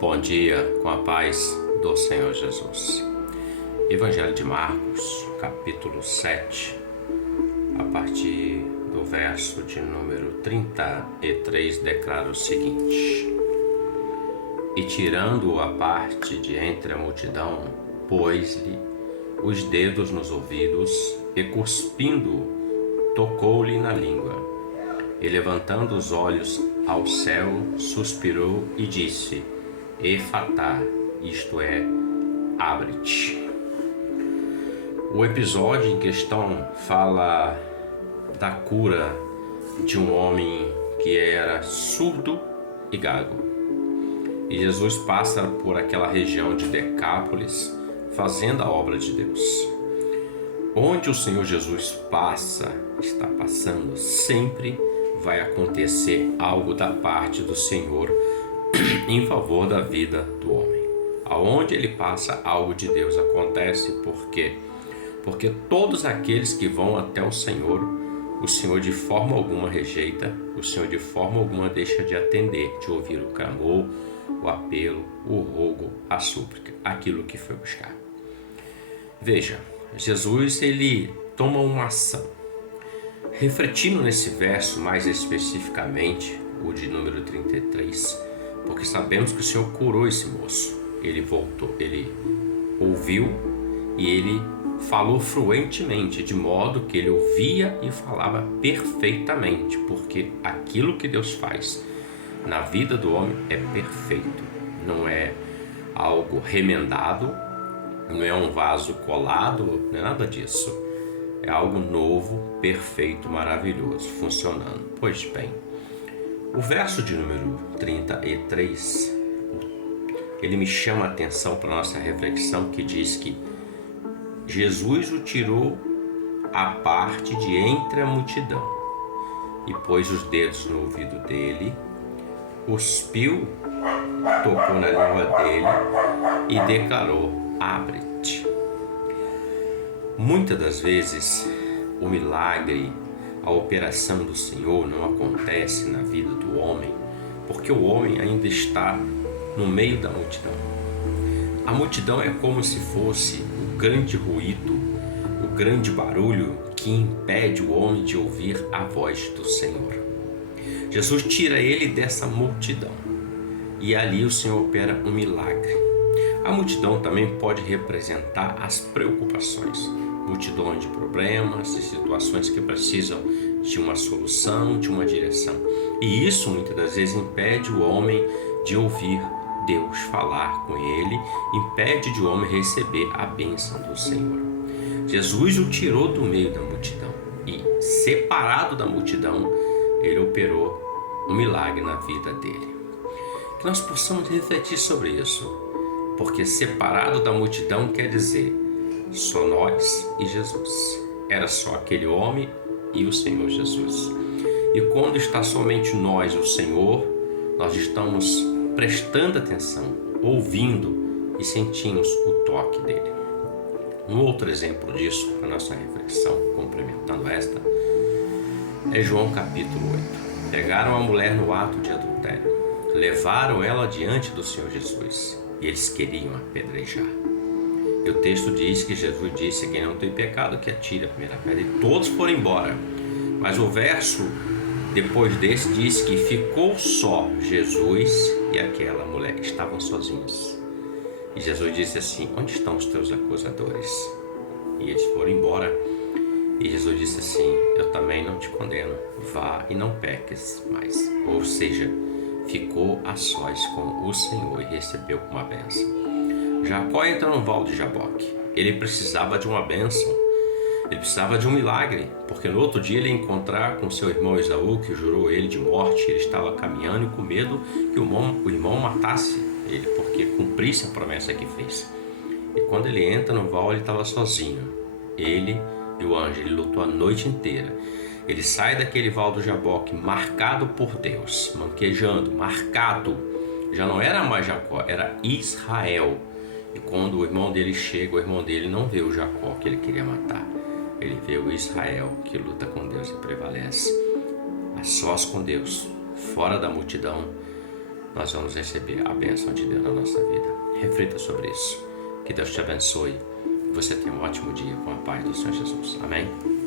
Bom dia, com a paz do Senhor Jesus. Evangelho de Marcos, capítulo 7, a partir do verso de número 33, declara o seguinte: E tirando-o à parte de entre a multidão, pôs-lhe os dedos nos ouvidos e, cuspindo, tocou-lhe na língua. E, levantando os olhos ao céu, suspirou e disse: Efatá, isto é, abre-te. O episódio em questão fala da cura de um homem que era surdo e gago. E Jesus passa por aquela região de Decápolis fazendo a obra de Deus. Onde o Senhor Jesus está passando, sempre vai acontecer algo da parte do Senhor em favor da vida do homem. Aonde ele passa, algo de Deus acontece. Por quê? Porque todos aqueles que vão até o Senhor de forma alguma rejeita, o Senhor de forma alguma deixa de atender, de ouvir o clamor, o apelo, o rogo, a súplica, aquilo que foi buscar. Veja, Jesus ele toma uma ação. Refletindo nesse verso mais especificamente, o de número 33, porque sabemos que o Senhor curou esse moço. Ele voltou, ele ouviu e ele falou fluentemente, de modo que ele ouvia e falava perfeitamente, porque aquilo que Deus faz na vida do homem é perfeito, não é algo remendado, não é um vaso colado, não é nada disso. É algo novo, perfeito, maravilhoso, funcionando. Pois bem, o verso de número 33, ele me chama a atenção para a nossa reflexão, que diz que Jesus o tirou à parte de entre a multidão e pôs os dedos no ouvido dele, cuspiu, tocou na língua dele e declarou: abre-te. Muitas das vezes o milagre, a operação do Senhor não acontece na vida do homem porque o homem ainda está no meio da multidão. A multidão é como se fosse o grande ruído, o grande barulho que impede o homem de ouvir a voz do Senhor. Jesus tira ele dessa multidão e ali o Senhor opera um milagre. A multidão também pode representar as preocupações, multidões de problemas e situações que precisam de uma solução, de uma direção. E isso muitas das vezes impede o homem de ouvir Deus falar com ele, impede de o homem receber a bênção do Senhor. Jesus o tirou do meio da multidão e, separado da multidão, ele operou um milagre na vida dele. Que nós possamos refletir sobre isso, porque separado da multidão quer dizer só nós e Jesus. Era só aquele homem e o Senhor Jesus. E quando está somente nós e o Senhor, nós estamos prestando atenção, ouvindo e sentimos o toque dele. Um outro exemplo disso, para nossa reflexão, complementando esta, é João capítulo 8. Pegaram a mulher no ato de adultério, levaram ela diante do Senhor Jesus e eles queriam apedrejar. E o texto diz que Jesus disse: quem não tem pecado que atire a primeira pedra, e todos foram embora. Mas o verso depois desse diz que ficou só Jesus e aquela mulher, estavam sozinhos. E Jesus disse assim: onde estão os teus acusadores? E eles foram embora. E Jesus disse assim: eu também não te condeno, vá e não peques mais. Ou seja, ficou a sós com o Senhor e recebeu uma bênção. Jacó entra no val de Jaboque. Ele precisava de uma bênção, ele precisava de um milagre, porque no outro dia ele ia encontrar com seu irmão Esaú, que jurou ele de morte. Ele estava caminhando e com medo que o irmão matasse ele, porque cumprisse a promessa que fez. E quando ele entra no val, ele estava sozinho. Ele e o anjo, ele lutou a noite inteira. Ele sai daquele val do Jaboque marcado por Deus, manquejando, marcado. Já não era mais Jacó, era Israel. E quando o irmão dele chega, o irmão dele não vê o Jacó que ele queria matar. Ele vê o Israel que luta com Deus e prevalece. A sós com Deus, fora da multidão, nós vamos receber a bênção de Deus na nossa vida. Reflita sobre isso. Que Deus te abençoe. Você tenha um ótimo dia com a paz do Senhor Jesus. Amém?